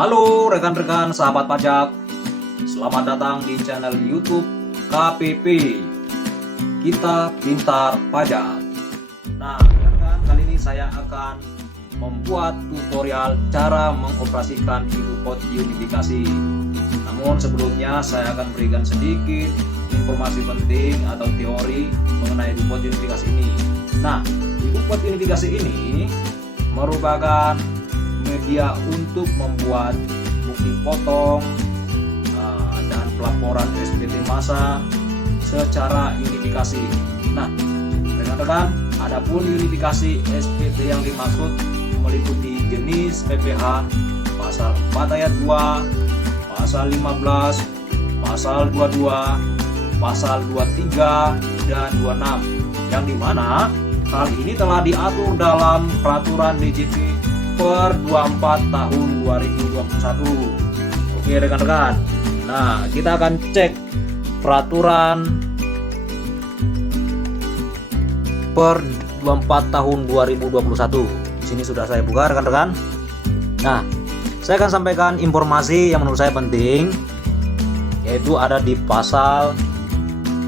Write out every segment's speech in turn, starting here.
Halo rekan-rekan sahabat pajak, selamat datang di channel YouTube KPP Kita Pintar Pajak. Nah, rekan-rekan, kali ini saya akan membuat tutorial cara mengoperasikan ibu pot unifikasi. Namun sebelumnya saya akan berikan sedikit informasi penting atau teori mengenai ibu pot unifikasi ini. Nah, ibu pot unifikasi ini merupakan media untuk membuat bukti potong dan pelaporan SPT massa secara unifikasi. Nah, rekan-rekan, adapun unifikasi SPT yang dimaksud meliputi jenis PPH pasal 4 ayat 2, pasal 15, pasal 22, pasal 23 dan 26, yang dimana hal ini telah diatur dalam peraturan DJP per 24 tahun 2021. Oke rekan-rekan, nah kita akan cek peraturan per 24 tahun 2021. Di sini sudah saya buka rekan-rekan. Nah, saya akan sampaikan informasi yang menurut saya penting, yaitu ada di pasal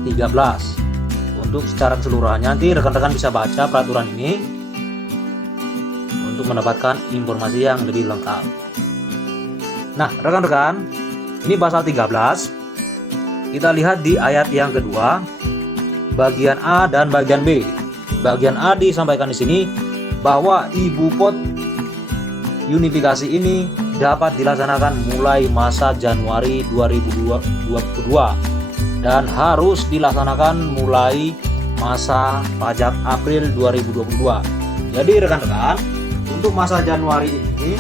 13. Untuk secara keseluruhannya nanti rekan-rekan bisa baca peraturan ini untuk mendapatkan informasi yang lebih lengkap. Nah, rekan-rekan, ini pasal 13. Kita lihat di ayat yang kedua, bagian A dan bagian B. Bagian A disampaikan di sini bahwa ibu pot unifikasi ini dapat dilaksanakan mulai masa Januari 2022 dan harus dilaksanakan mulai masa pajak April 2022. Jadi rekan-rekan, untuk masa Januari ini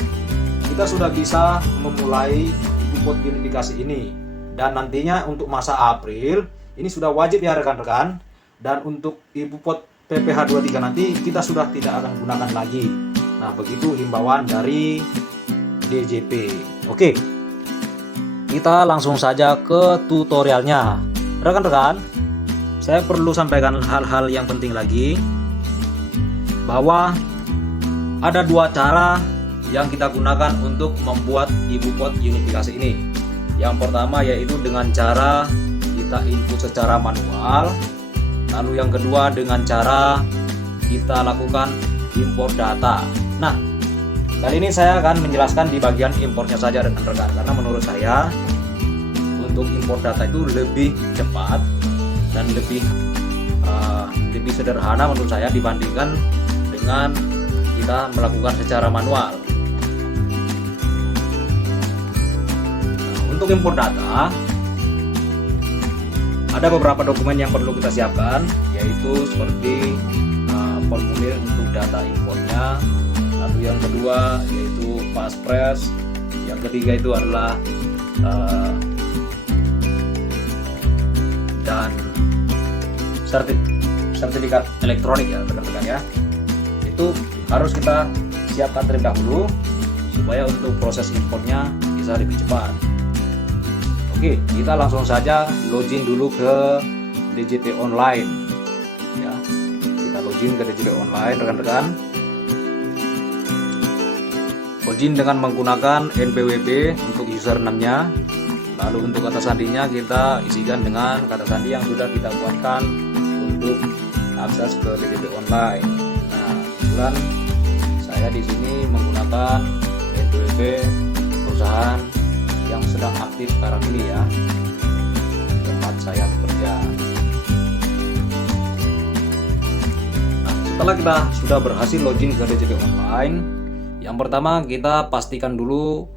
kita sudah bisa memulai ibu pot unifikasi ini, dan nantinya untuk masa April ini sudah wajib ya rekan-rekan, dan untuk ibu pot PPH 23 nanti kita sudah tidak akan gunakan lagi. Nah, begitu himbauan dari DJP. Oke, kita langsung saja ke tutorialnya. Rekan-rekan, saya perlu sampaikan hal-hal yang penting lagi, bahwa ada dua cara yang kita gunakan untuk membuat ibu pot unifikasi ini. Yang pertama yaitu dengan cara kita input secara manual. Lalu yang kedua dengan cara kita lakukan import data. Nah, kali ini saya akan menjelaskan di bagian importnya saja rekan-rekan, karena menurut saya untuk import data itu lebih cepat dan lebih sederhana menurut saya dibandingkan dengan kita melakukan secara manual. Nah, untuk import data ada beberapa dokumen yang perlu kita siapkan, yaitu seperti formulir untuk data importnya. Lalu yang kedua yaitu paspres. Yang ketiga itu adalah dan sertifikat elektronik ya rekan-rekan ya. Itu harus kita siapkan terlebih dahulu supaya untuk proses importnya bisa lebih cepat. Oke, kita langsung saja login dulu ke DJP online ya. Kita login ke DJP online rekan-rekan. Login dengan menggunakan NPWP untuk username-nya. Lalu untuk kata sandinya kita isikan dengan kata sandi yang sudah kita buatkan untuk akses ke DJP online. Nah, kebetulan saya di sini menggunakan NPWP perusahaan yang sedang aktif sekarang ini ya, tempat saya bekerja. Nah, setelah kita sudah berhasil login ke DJP online, yang pertama kita pastikan dulu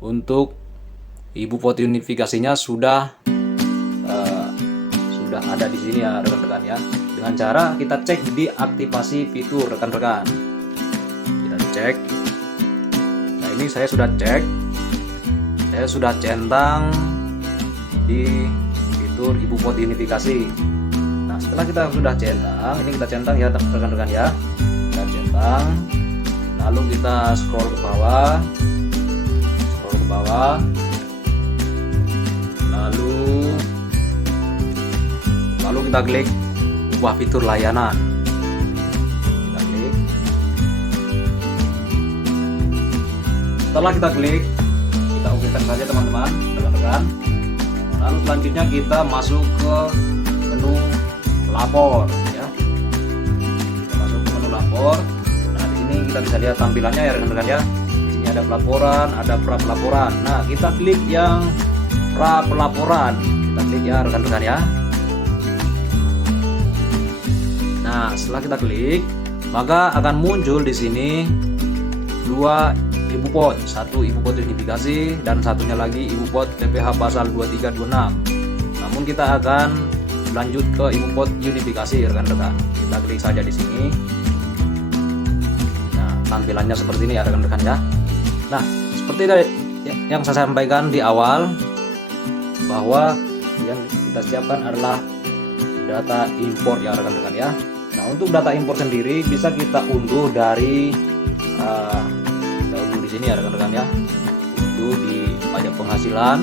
untuk ibu pot unifikasinya sudah ada di sini ya rekan-rekan ya. Dengan cara kita cek di aktivasi fitur rekan-rekan. Kita cek. Nah, ini saya sudah cek. Saya sudah centang di fitur ibu pot unifikasi. Nah, setelah kita sudah centang, ini kita centang ya rekan-rekan ya. Kita centang. Lalu kita scroll ke bawah. Lalu kita klik ubah fitur layanan. Kita klik. Setelah kita klik, kita okekan saja teman-teman, rekan-rekan. Lalu selanjutnya kita masuk ke menu lapor ya. Kita masuk ke menu lapor. Nah, di sini kita bisa lihat tampilannya ya rekan-rekan ya. Di sini ada pelaporan, ada pra pelaporan. Nah, kita klik yang pra pelaporan. Kita klik ya rekan-rekan ya. Nah, setelah kita klik, maka akan muncul di sini dua ibu pot, satu ibu pot unifikasi dan satunya lagi ibu pot PPh pasal 2326. Namun kita akan lanjut ke ibu pot unifikasi rekan-rekan. Kita klik saja di sini. Nah, tampilannya seperti ini ya rekan-rekan ya. Nah, seperti yang saya sampaikan di awal, bahwa yang kita siapkan adalah data import ya rekan-rekan ya. Nah, untuk data import sendiri bisa kita unduh dari di sini ya rekan-rekan ya. Unduh di pajak penghasilan,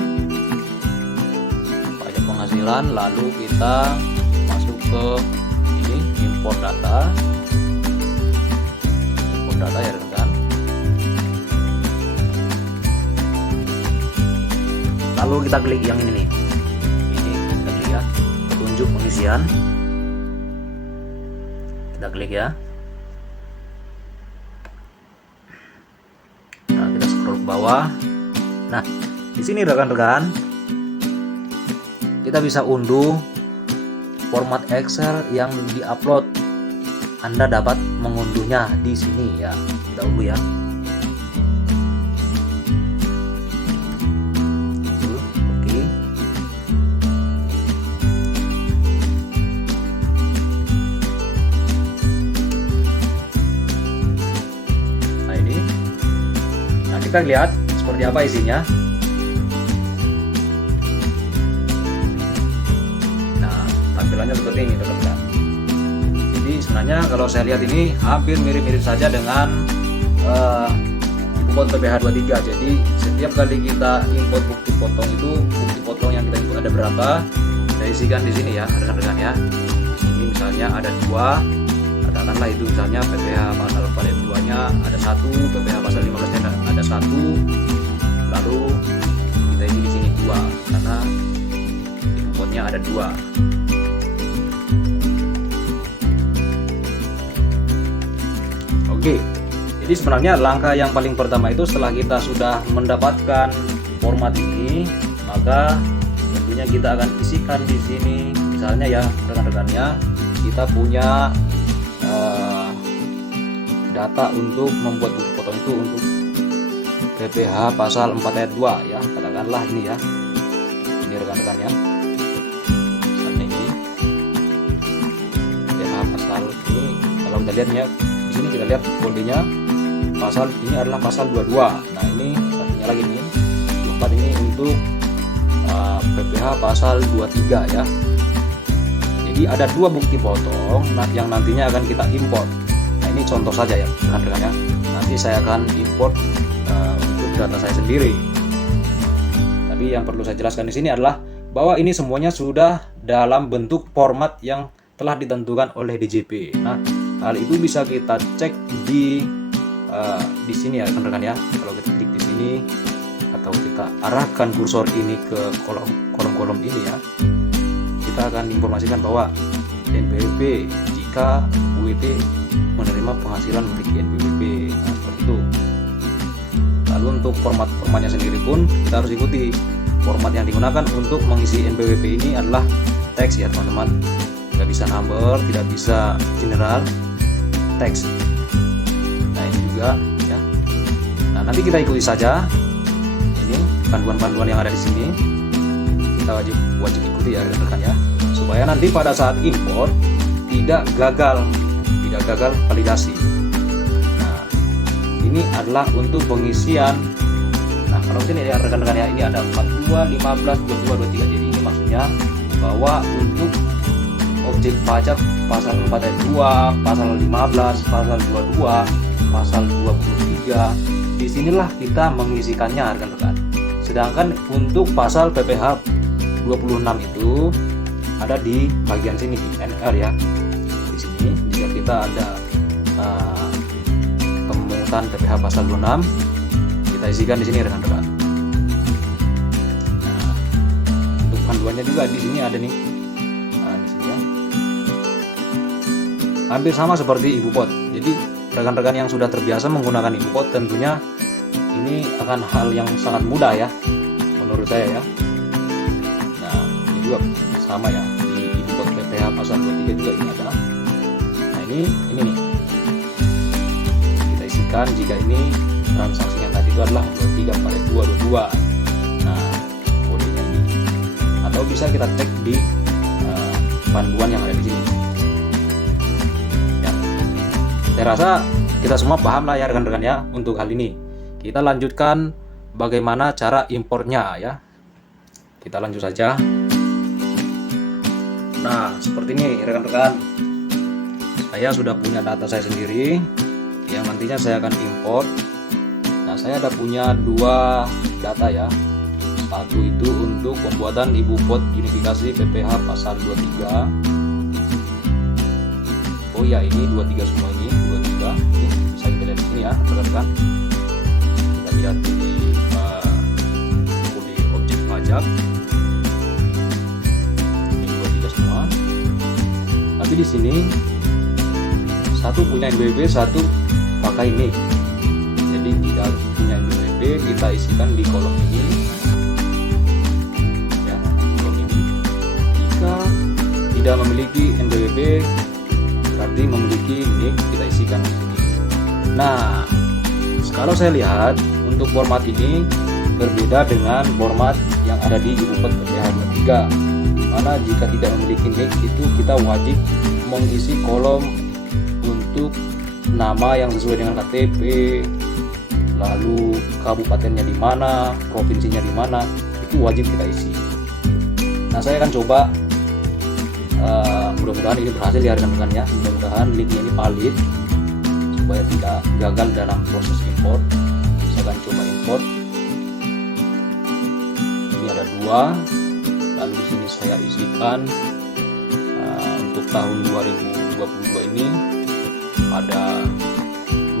lalu kita masuk ke ini import data ya rekan-rekan. Lalu kita klik yang ini nih. Ini kita klik ya, petunjuk pengisian. Kita klik ya. Nah, kita scroll ke bawah. Nah, di sini rekan-rekan, kita bisa unduh format Excel yang diupload. Anda dapat mengunduhnya di sini ya. Kita unduh ya. Oke. Nah, ini. Nah, kita lihat seperti apa isinya. Tampilannya seperti ini teman-teman. Jadi sebenarnya kalau saya lihat ini hampir mirip-mirip saja dengan ibu pot PPh 23. Jadi setiap kali kita import bukti potong itu, bukti potong yang kita input ada berapa, kita isikan di sini ya rekan-rekan ya. Ini misalnya ada 2, katakanlah itu misalnya PPh pasal 4 ayat 2 nya ada 1, PPh pasal 15 nya ada 1, lalu kita isi di sini 2 karena ibu potnya ada 2. Oke, jadi sebenarnya langkah yang paling pertama itu setelah kita sudah mendapatkan format ini, maka tentunya kita akan isikan di sini. Misalnya ya rekan-rekannya, kita punya data untuk membuat bukti potong itu untuk PPh pasal 4 ayat 2 ya, katakanlah ini ya. Ini rekan-rekan ya. Misalnya ini PPh pasal ini, kalau kita lihat ya. Ini kita lihat kodenya pasal ini adalah pasal 22. Nah, ini satunya lagi nih 24 ini untuk PPh pasal 23 ya. Jadi ada 2 bukti potong yang nantinya akan kita import. Nah, ini contoh saja ya rekan-rekan ya. Nanti saya akan import untuk data saya sendiri. Tapi yang perlu saya jelaskan di sini adalah bahwa ini semuanya sudah dalam bentuk format yang telah ditentukan oleh DJP. Nah, hal itu bisa kita cek di sini ya rekan-rekan ya. Kalau kita klik di sini atau kita arahkan kursor ini ke kolom-kolom ini ya, kita akan informasikan bahwa NPWP jika UIT menerima penghasilan memiliki NPWP. Nah, seperti itu. Lalu untuk formatnya sendiri pun kita harus ikuti. Format yang digunakan untuk mengisi NPWP ini adalah teks ya teman-teman. Tidak bisa number, tidak bisa general, teks. Nah, ini juga ya. Nah, nanti kita ikuti saja ini panduan-panduan yang ada di sini. Kita wajib ikuti ya rekan-rekan ya, supaya nanti pada saat import tidak gagal validasi. Nah, ini adalah untuk pengisian. Nah, kalau sini ya rekan-rekan ya, ini ada 42, 15, 22, 23. Jadi ini maksudnya bahwa untuk objek pajak pasal 4 ayat 2, pasal 15, pasal 22, pasal 23, disinilah kita mengisikannya rekan-rekan. Sedangkan untuk pasal PPh 26 itu ada di bagian sini di NR ya. Di sini jika kita ada pemungutan PPh pasal 26, kita isikan di sini rekan-rekan. panduannya juga di sini ada nih. Nah, di sini ya. Hampir sama seperti iBookpot. Jadi rekan-rekan yang sudah terbiasa menggunakan iBookpot tentunya ini akan hal yang sangat mudah ya, menurut saya ya. Nah, ini juga sama ya, di iBookpot PPH pasal 23 juga ini ada. Nah, ini nih. Kita isikan jika ini transaksinya tadi itu adalah 234222. Nah, kodenya ini. Atau bisa kita cek di panduan yang ada di sini. Ya. Saya rasa kita semua paham lah ya rekan-rekan ya untuk hal ini. Kita lanjutkan bagaimana cara importnya ya. Kita lanjut saja. Nah, seperti ini rekan-rekan. Saya sudah punya data saya sendiri yang nantinya saya akan import. Nah, saya ada punya 2 data ya. Satu itu untuk pembuatan iBookpot unifikasi PPH pasal 23. Oh ya, ini 23 semua ini, 23. Ini bisa kita lihat di sini ya, rekan-rekan. Kita lihat di kode objek pajak. Ini 23 semua. Tapi di sini satu punya NBWP, satu pakai NIK. Jadi jika punya NBWP kita isikan di kolom ini ya, kolom ini. Jika tidak memiliki NBWP berarti memiliki NIK, kita isikan di sini. Nah, kalau saya lihat untuk format ini berbeda dengan format yang ada di iBookpot PPH 23, dimana jika tidak memiliki NIK itu kita wajib mengisi kolom untuk nama yang sesuai dengan KTP, lalu kabupatennya di mana, provinsinya di mana, itu wajib kita isi. Nah, saya akan coba, mudah-mudahan ini berhasil ya rekan-rekan ya. Mudah-mudahan linknya ini valid supaya tidak gagal dalam proses import. Saya akan coba import. Ini ada 2, lalu di sini saya isikan untuk tahun 2022 ini ada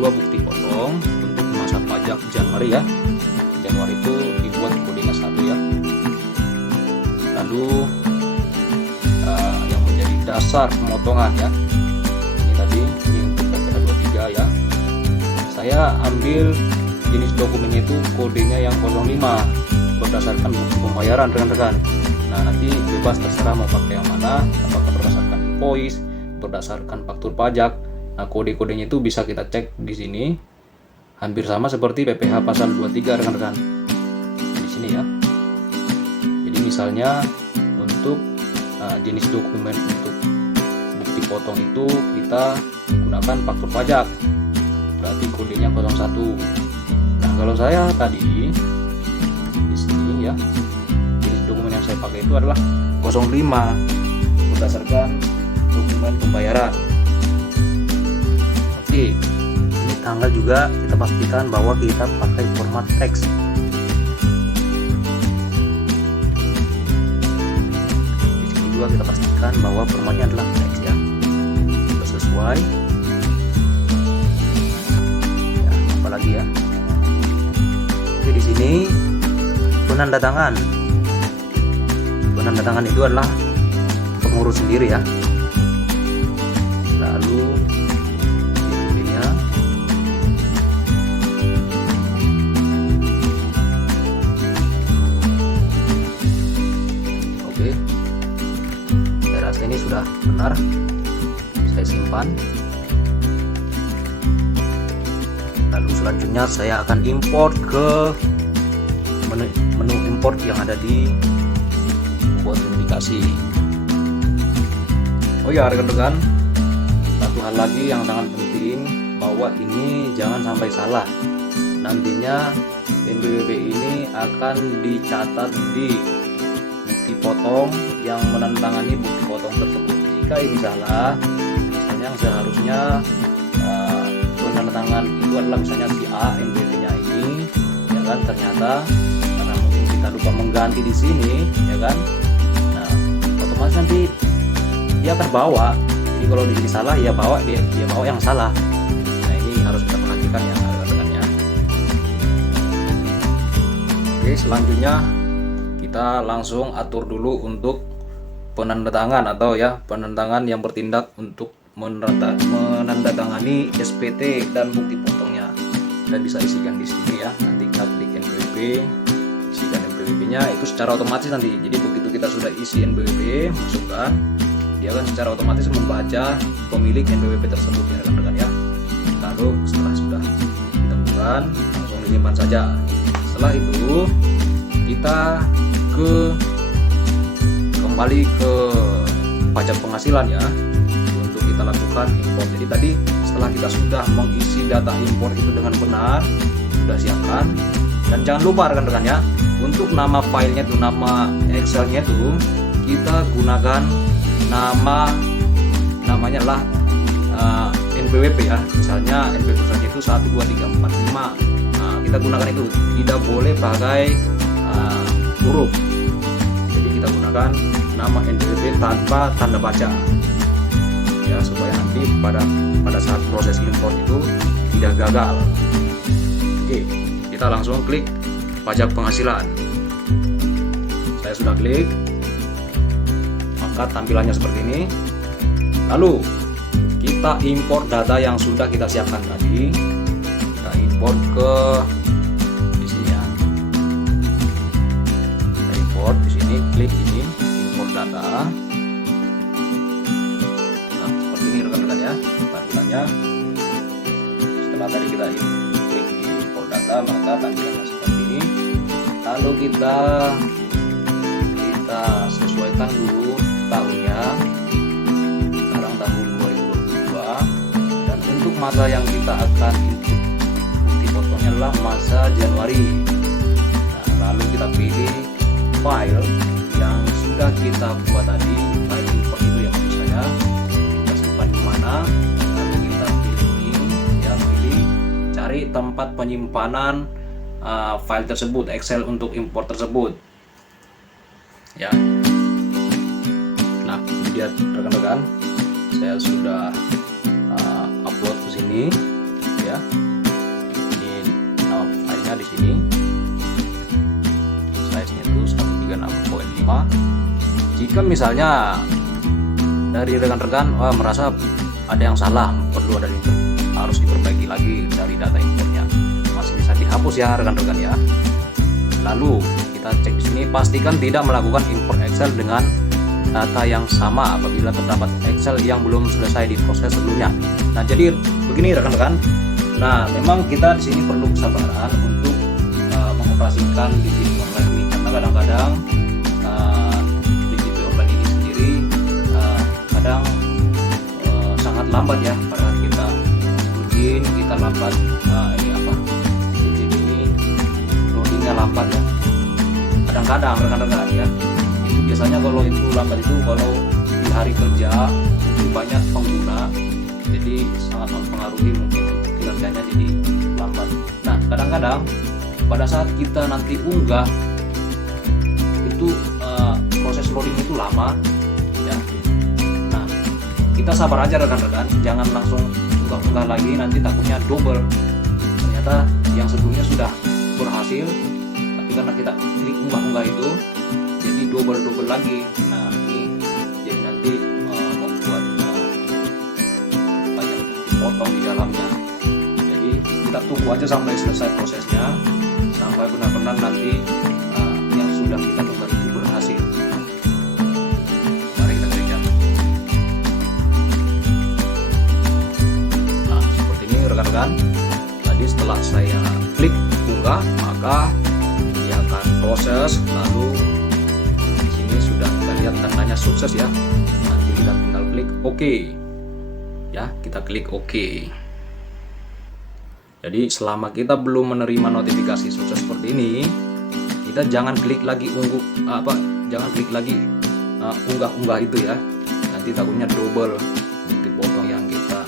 2 bukti potong untuk masa pajak Januari ya. Januari itu dibuat kodenya 1 ya. Lalu yang menjadi dasar pemotongan ya, ini tadi ini untuk PPH 23 ya. Saya ambil jenis dokumennya itu kodenya yang 05 berdasarkan bukti pembayaran rekan-rekan. Nah, nanti bebas terserah mau pakai yang mana, apakah berdasarkan invoice, berdasarkan faktur pajak. Nah, kode-kodenya itu bisa kita cek di sini. Hampir sama seperti PPH pasal 23 rekan-rekan. Di sini ya. Jadi misalnya untuk jenis dokumen untuk bukti potong itu kita gunakan faktur pajak. Berarti kodenya 01. Nah, kalau saya tadi di sini ya, jenis dokumen yang saya pakai itu adalah 05 berdasarkan dokumen pembayaran. Oke, ini tanggal juga kita pastikan bahwa kita pakai format teks. Di sini juga kita pastikan bahwa formatnya adalah teks ya, sudah sesuai. Ya, apalagi ya. Oke, di sini penanda tangan. Penanda tangan itu adalah pengurus sendiri ya. Lalu ini sudah benar, saya simpan. Lalu selanjutnya saya akan import ke menu import yang ada di buat aplikasi. Oh ya rekan-rekan, satu hal lagi yang sangat penting, bahwa ini jangan sampai salah. Nantinya NBWP ini akan dicatat di bukti potong yang menandatangani bukti potong tersebut. Jika ini salah, misalnya yang seharusnya penandatangan itu adalah misalnya si A, NBWP-nya ini, ya kan, ternyata karena mungkin kita lupa mengganti di sini, ya kan, nah otomatis nanti dia terbawa. Jadi kalau di sini salah, ya bawa dia bawa yang salah. Nah, ini harus kita perhatikan ya rekan-rekan ya. Oke, selanjutnya kita kita langsung atur dulu untuk penandatangan atau ya penandatangan yang bertindak untuk menandatangani SPT dan bukti potongnya. Kita bisa isikan di sini ya. Nanti kita klik NPWP, isikan NPWP-nya itu secara otomatis nanti. Jadi begitu kita sudah isi NPWP, masukkan, dia akan secara otomatis membaca pemilik NPWP tersebut ya rekan-rekan ya. Lalu setelah sudah ditemukan, langsung disimpan saja. Setelah itu kita kembali ke pajak penghasilan ya, untuk kita lakukan import. Jadi tadi setelah kita sudah mengisi data import itu dengan benar, sudah siapkan, dan jangan lupa rekan-rekan ya, untuk nama filenya itu, nama Excelnya itu kita gunakan namanya lah NPWP ya. Misalnya NPWP saja itu 1 2 3 4 5. Nah, kita gunakan itu, tidak boleh pakai huruf. Jadi kita gunakan nama NPWP tanpa tanda baca ya, supaya nanti pada saat proses import itu tidak gagal. Oke, kita langsung klik pajak penghasilan. Saya sudah klik, maka tampilannya seperti ini. Lalu kita import data yang sudah kita siapkan tadi. Kita import ke di sini ya. Kita import di sini, klik ini import data. Nah, seperti ini rekan-rekan ya tampilannya. Setelah tadi kita klik di import data, maka tampilannya seperti ini. Lalu kita sesuaikan dulu tahunnya. Sekarang tahun 2022, dan untuk masa yang kita akan input bukti potongnya adalah masa Januari. Nah, lalu kita pilih file yang sudah kita buat tadi, file import itu yang maksud saya, kita simpan di mana. Lalu kita pilih ini ya, pilih cari tempat penyimpanan file tersebut, Excel untuk import tersebut ya. Nah, ini dia rekan-rekan, saya sudah upload ke sini ya. Ini nama filenya di sini, size-nya itu 136.5. Jika misalnya dari rekan-rekan merasa ada yang salah, perlu ada harus diperbaiki lagi dari data importnya, masih bisa dihapus ya rekan-rekan ya. Lalu kita cek di sini, pastikan tidak melakukan import Excel dengan data yang sama apabila terdapat Excel yang belum selesai diproses sebelumnya. Nah, jadi begini rekan-rekan. Nah, memang kita di sini perlu kesabaran untuk mengoperasikan DCP online ini, karena kadang-kadang DCP online ini sendiri kadang sangat lambat ya. Pada kita login, kita lambat DCP ini loadingnya lambat ya. Kadang-kadang rekan-rekan ya, itu biasanya kalau itu lambat itu kalau di hari kerja mungkin banyak pengguna, jadi sangat mempengaruhi mungkin untuk kinerjanya jadi lambat. Nah, kadang-kadang pada saat kita nanti unggah itu proses loading itu lama ya. Nah, kita sabar aja rekan-rekan, jangan langsung unggah-unggah lagi, nanti takutnya double. Ternyata yang sebelumnya sudah berhasil, tapi karena kita klik unggah-unggah itu jadi double lagi. Nah, ini jadi nanti membuat banyak potong di dalamnya. Jadi kita tunggu aja sampai selesai prosesnya, sampai benar-benar nanti yang sudah kita unggah itu berhasil. Mari kita cek ya. Nah, seperti ini rekan-rekan. Tadi setelah saya klik unggah, maka dia akan proses. Lalu di sini sudah kita lihat tandanya sukses ya. Nanti kita tinggal klik OK ya, kita klik OK. Jadi selama kita belum menerima notifikasi sukses seperti ini, kita jangan klik lagi jangan klik lagi unggah-unggah itu ya. Nanti takutnya double bukti potong yang kita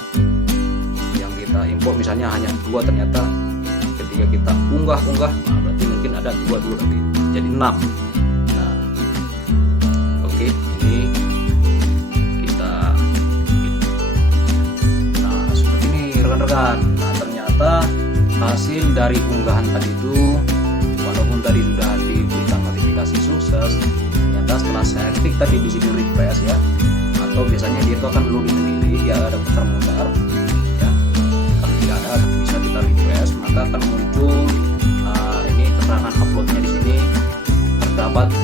import, misalnya hanya 2, ternyata ketika kita unggah, nah berarti mungkin ada 2 nanti jadi 6. Nah, oke, ini kita seperti ini rekan-rekan. Nah, ternyata hasil dari unggahan tadi itu, walaupun tadi sudah diberikan notifikasi sukses, kita di sini refresh ya, atau biasanya dia itu akan loading sendiri, dia ada putar-putar ya. Kalau tidak ada bisa kita refresh, maka akan muncul ini keterangan uploadnya di sini, terdapat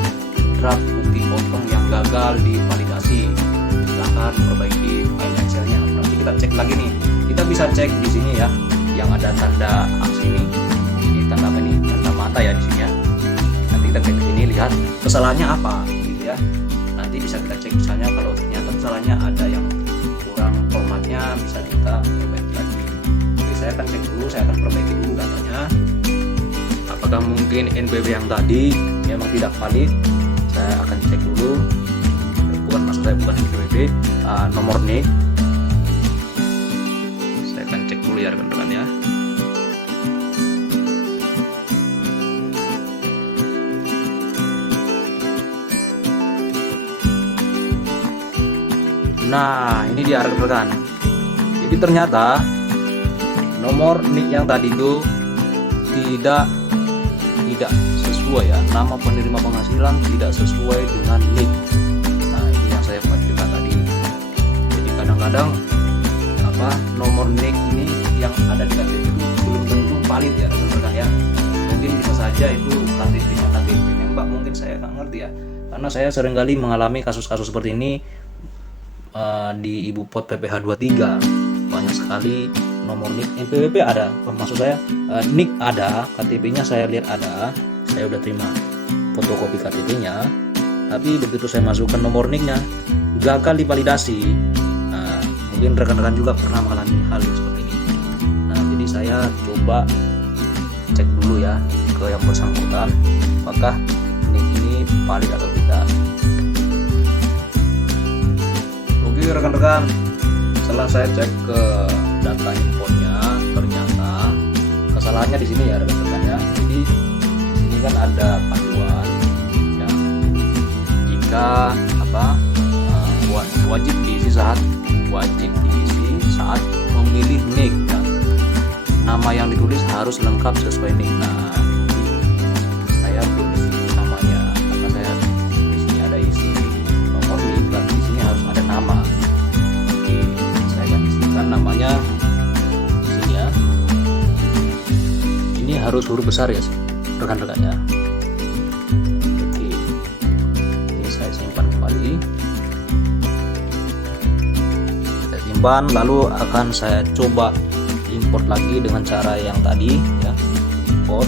draft bukti potong yang gagal divalidasi, silakan perbaiki file Excelnya. Nanti kita cek lagi nih, kita bisa cek di sini ya, yang ada tanda aksi ini tanda apa nih, tanda mata ya di sini ya. Nanti kita cek di sini, lihat kesalahannya apa gitu ya. Nanti bisa kita cek, misalnya kalau ternyata kesalahannya ada yang kurang formatnya, bisa kita perbaiki lagi. Jadi saya akan cek dulu, saya akan perbaiki dulu datanya, apakah mungkin NBW yang tadi memang tidak valid. Saya akan cek dulu, maksud saya bukan NBW, nomor NIK. Saya akan cek dulu ya rekan-rekan ya. Nah, ini dia rekan-rekan. Jadi ternyata nomor NIK yang tadi itu tidak sesuai ya, nama penerima penghasilan tidak sesuai dengan NIK. Nah, ini yang saya cerita tadi. Jadi kadang-kadang nomor NIK ini yang ada di KTP itu belum tentu valid ya rekan-rekan ya. Mungkin bisa saja itu KTP-nya KTP nembak, mungkin saya nggak ngerti ya. Karena saya seringkali mengalami kasus-kasus seperti ini di Ibu Pot PPH 23. Banyak sekali nomor NIK, NPWP ada, maksud saya NIK ada, KTP-nya saya lihat ada, saya udah terima fotokopi KTP-nya, tapi begitu saya masukkan nomor NIK-nya gagal divalidasi. Nah, mungkin rekan-rekan juga pernah mengalami hal yang seperti ini. Nah, jadi saya coba cek dulu ya ke yang bersangkutan, apakah NIK ini valid atau tidak. Oke rekan-rekan, setelah saya cek ke data importnya, ternyata kesalahannya di sini ya rekan-rekan ya. Jadi di sini kan ada panduan ya, jika wajib diisi saat memilih NIK ya. Nama yang ditulis harus lengkap sesuai NIK. Nah, saya belum isi namanya karena saya di sini ada isi nomor NIK, berarti di sini harus ada nama. Oke, saya akan isikan namanya di sini ya. Ini harus huruf besar ya rekan-rekan ya. Oke, ini saya simpan kembali. Saya simpan, lalu akan saya coba import lagi dengan cara yang tadi ya, import.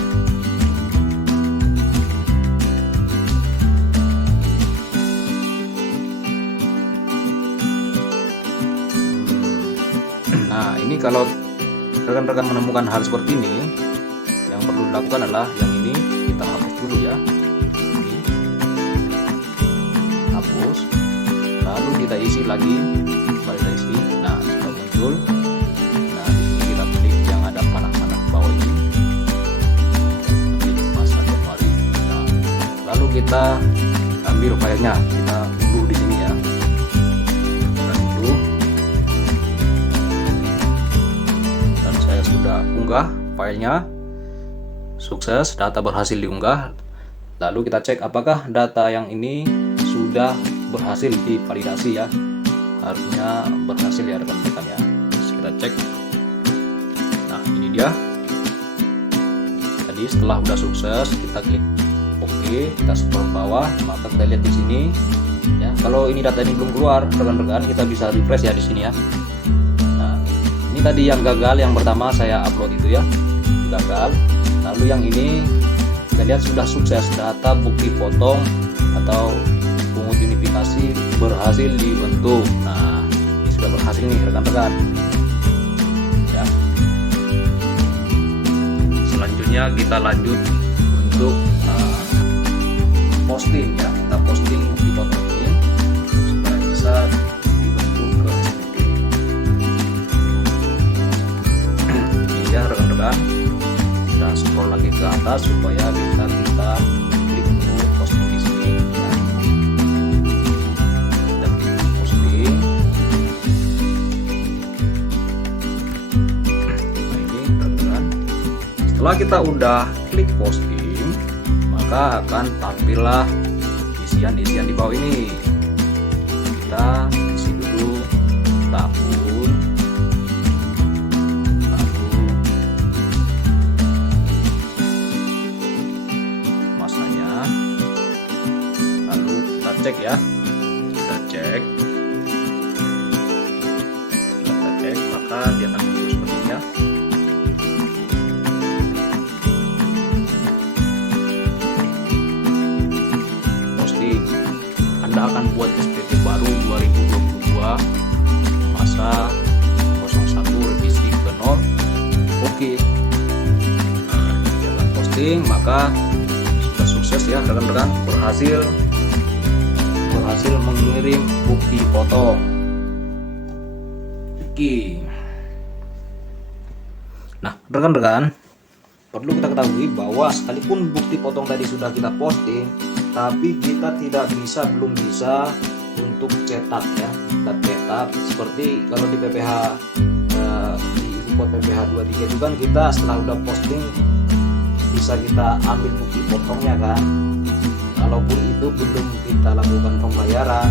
Nah, ini kalau rekan-rekan menemukan hal seperti ini, yang perlu dilakukan adalah yang ini kita hapus dulu ya. Ini hapus, lalu kita isi lagi, validasi. Nah, sudah muncul. Nah, di sini kita klik yang ada panah-panah bawah ini, klik masa kembali. Nah, lalu kita ambil filenya, kita unduh di sini ya. Sudah unggah filenya, sukses, data berhasil diunggah. Lalu kita cek apakah data yang ini sudah berhasil divalidasi ya. Harusnya berhasil ya rekan-rekan ya. Terus kita cek. Nah, ini dia. Tadi setelah udah sukses, kita klik OK, kita scroll bawah, maka kita lihat di sini ya. Kalau ini data ini belum keluar rekan-rekan, kita bisa refresh ya di sini ya. Ini tadi yang gagal, yang pertama saya upload itu ya, gagal. Lalu yang ini kita lihat sudah sukses, data bukti potong atau pungut unifikasi berhasil dibentuk. Nah, ini sudah berhasil nih rekan-rekan ya. Selanjutnya kita lanjut untuk posting ya, kita posting bukti potong ini supaya bisa dibentuk ke SPP. Ya rekan-rekan, kita scroll lagi ke atas supaya bisa kita klik menu posting di sini ya. Kita klik posting. Nah, ini rekan-rekan, setelah kita udah klik posting, maka akan tampillah isian-isian di bawah ini. kita isi dulu tahun, lalu masanya, lalu kita cek ya, kita cek. Setelah kita cek, maka dia akan muncul seperti ini ya. Anda akan buat SPT baru 2022 masa 01 revisi ke 0. Oke. Nah, jalan posting, maka sudah sukses ya rekan-rekan, berhasil mengirim bukti foto. Oke. Nah, rekan-rekan, perlu kita ketahui bahwa sekalipun bukti potong tadi sudah kita posting, tapi kita belum bisa untuk cetak ya. Kita cetak seperti kalau di PPH di import PPH 23 itu kan kita setelah udah posting bisa kita ambil bukti potongnya kan. Kalaupun itu belum kita lakukan pembayaran,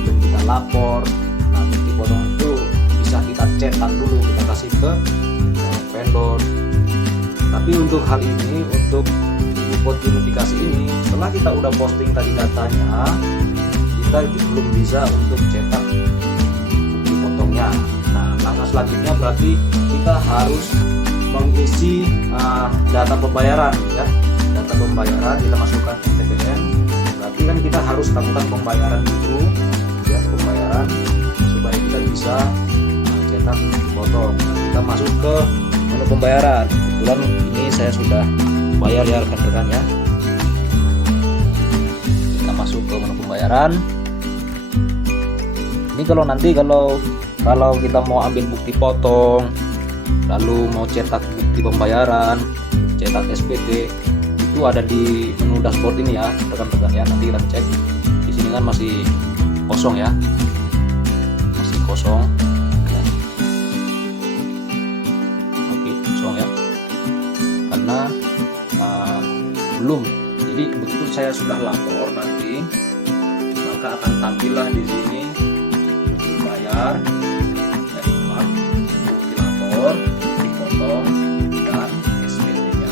belum kita lapor, nah bukti potong itu bisa kita cetak dulu, kita kasih ke vendor. Tapi untuk hal ini, untuk import unifikasi ini, setelah kita udah posting tadi datanya, kita belum bisa untuk cetak bukti potongnya. Nah, langkah selanjutnya berarti kita harus mengisi data pembayaran ya. Data pembayaran kita masukkan NTPN. Berarti kan kita harus lakukan pembayaran dulu ya, pembayaran supaya kita bisa cetak bukti potong. Kita masuk ke menu pembayaran. Kebetulan ini saya sudah bayar ya rekan-rekan ya. Kita masuk ke menu pembayaran. Ini kalau nanti kalau kita mau ambil bukti potong, lalu mau cetak bukti pembayaran, cetak SPT, itu ada di menu dashboard ini ya rekan-rekan ya. Nanti kita cek di sini kan masih kosong ya, masih kosong. Ya, karena belum. Jadi begitu saya sudah lapor nanti, maka akan tampillah di sini bukti bayar, bukti lapor, bukti potong, dan SPT-nya.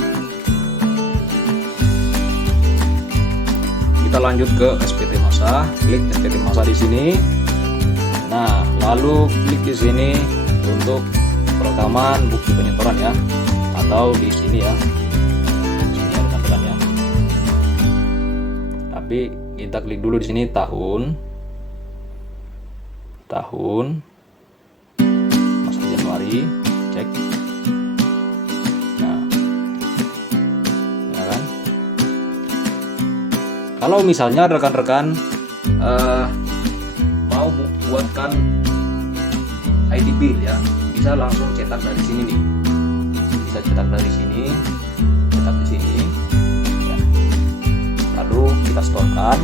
Kita lanjut ke SPT masa, klik SPT masa di sini. Nah, lalu klik di sini untuk perekaman bukti penyetoran ya, atau di sini ya, sini ya rekan-rekan ya. Tapi kita klik dulu di sini tahun masa Januari, cek. Nah, ya kan. Kalau misalnya rekan-rekan mau buatkan ID bill ya, bisa langsung cetak dari sini nih, bisa cetak dari sini, cetak di sini ya. Lalu kita storekan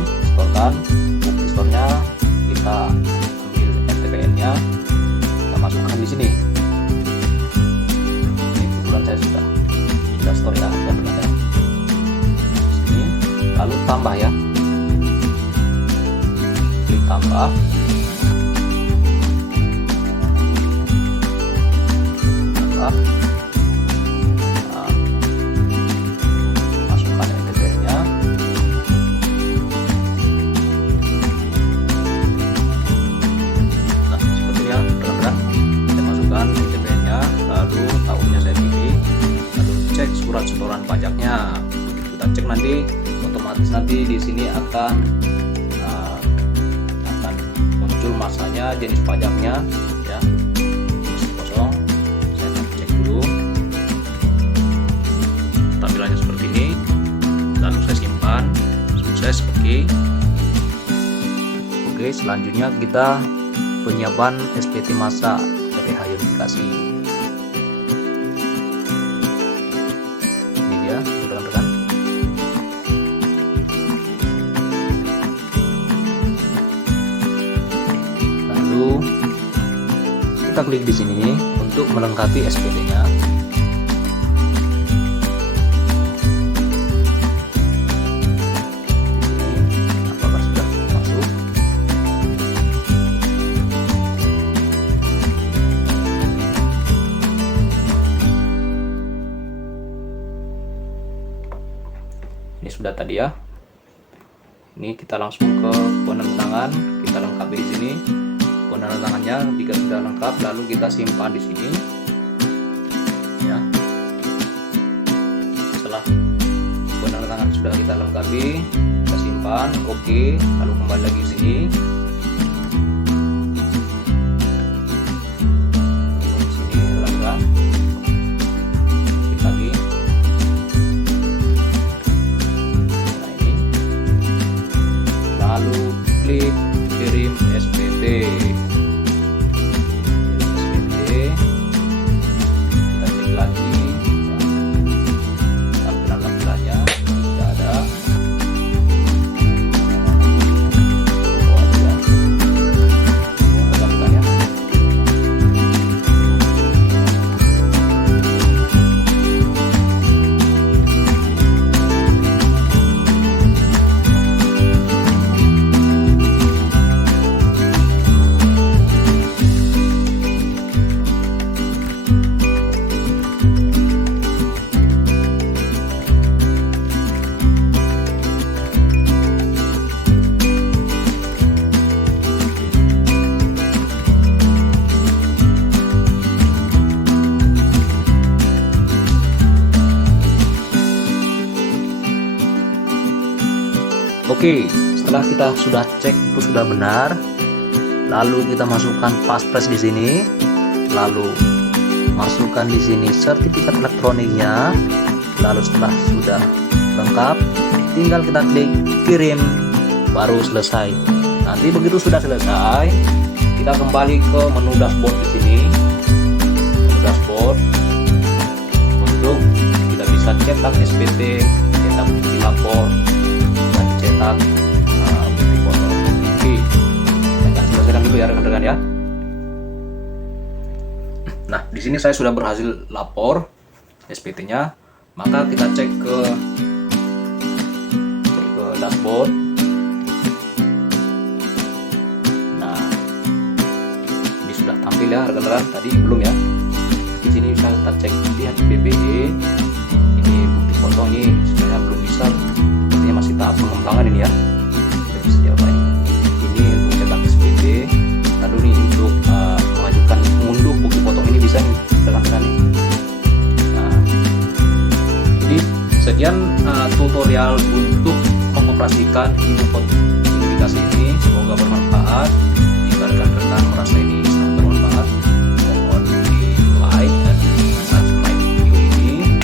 bukti store-nya, kita ambil NTPN-nya, kita masukkan di sini. Ini kebetulan saya sudah store ya teman-teman ya. Sini, lalu tambah ya, klik tambah. Nah, masukkan NTPN-nya. Nah, seperti ya teman-teman, saya masukkan NTPN-nya, lalu tahunnya saya pilih, lalu cek surat setoran pajaknya. Kita cek nanti, otomatis nanti di sini akan muncul masanya, jenis pajaknya ya. Tampilannya seperti ini, lalu saya simpan, sukses. Oke, selanjutnya kita penyiapan SPT masa PPH unifikasi. Ini dia rekan-rekan. Lalu kita klik di sini untuk melengkapi SPT-nya. Ini sudah tadi ya. Ini kita langsung ke penentangan, kita lengkapi di sini penentangannya. Jika sudah lengkap, lalu kita simpan di sini ya. Setelah penentangan sudah kita lengkapi, kita simpan, oke. Lalu kembali lagi ke sini. Lalu klik kirim SPT. Kita cek lagi tampilan-tampilannya sudah ada. Tampilannya. Oke, setelah kita sudah cek itu sudah benar, lalu kita masukkan paspres di sini, lalu masukkan di sini sertifikat elektroniknya, lalu setelah sudah lengkap, tinggal kita klik kirim, baru selesai. Nanti begitu sudah selesai, kita kembali ke menu dashboard di sini, menu dashboard, untuk kita bisa cetak SPT, cetak bukti lapor, cetak bukti foto. Oke, saya akan selesaikan dulu ya rekan-rekan ya. Nah, di sini saya sudah berhasil lapor SPT-nya, maka kita cek ke dashboard. Nah, ini sudah tampil ya rekan-rekan, tadi belum ya. Di sini bisa kita cek, lihat BPE, ini bukti foto, ini saya belum bisa. Masih tahap pengembangan ini ya. Kita bisa diapain? Ini untuk cetak SPT, lalu ini untuk mengajukan mengunduh bukti potong ini bisa nih rekan-rekan nih. Nah, jadi sekian tutorial untuk mengoperasikan e-identifikasi ini. Semoga bermanfaat. Jika rekan-rekan merasa ini sangat bermanfaat, mohon di like dan subscribe video ini,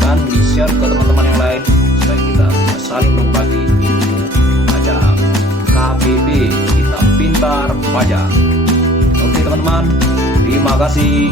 dan di share ke teman-teman yang lain supaya kita bisa saling berbagi ilmu pajak. KBB, kita pintar pajak. Oke teman-teman, terima kasih.